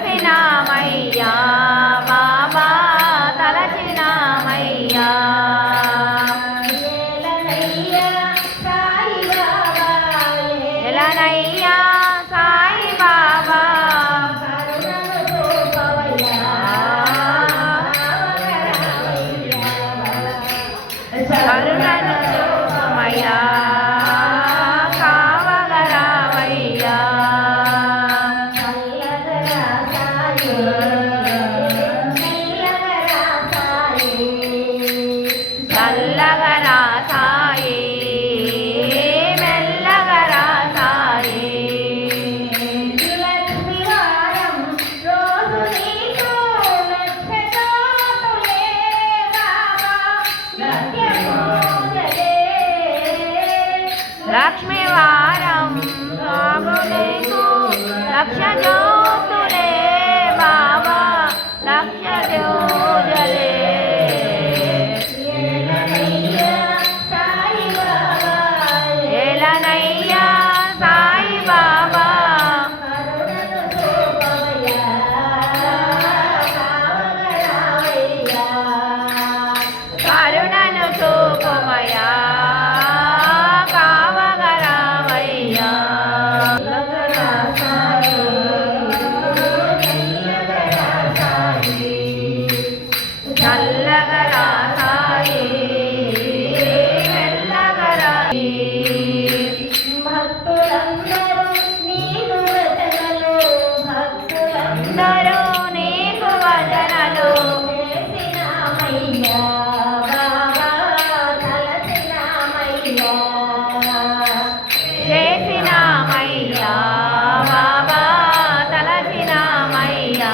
తలచినామయ్యా బాబా తలచినామయ్యా ఎలనయ్యా సాయి బాబా కరుణను చూపమయ్యా కావగరావయ్యా చల్లగరా సాయి మెల్లగరా సాయి లక్ష్మీవారం బాబు నీకు లక్ష జ్యోతులే బాబా లక్ష జ్యోతులే ఎలనయ్యా సాయి బాబా కరుణను చూపమయ్యా కావగరావయ్యా చల్లగరా సాయి మెల్లగరా భక్తులందరూ నీకు వదనలు చేసినామయ్యా బాబా తలచినామయ్యా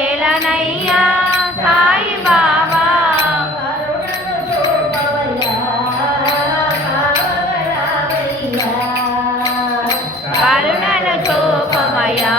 ఏలనయ్యా సాయి బాబా కరుణను చూపమయ్యా